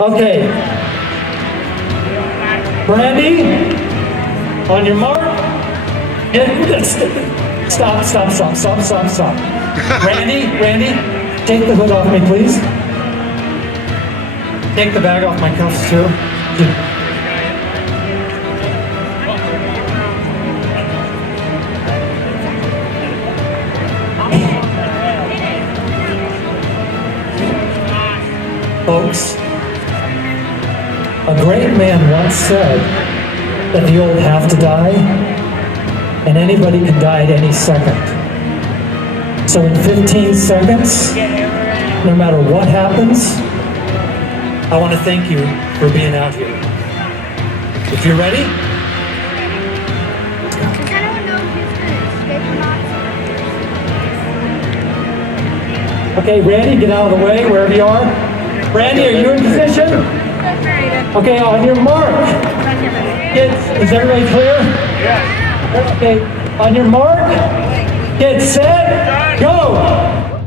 Okay. Brandy, on your mark. Stop. Randy, take the hood off me, please. Take the bag off my cuffs, too. Folks, a great man once said that the old have to die, and anybody can die at any second. So in 15 seconds, no matter what happens, I want to thank you for being out here. If you're ready, Because I don't know if he's going to escape or not. okay, Randy, get out of the way wherever you are. Randy, are you in position? Okay, on your mark. Is everybody clear? Yeah. Okay, on your mark, get set, go!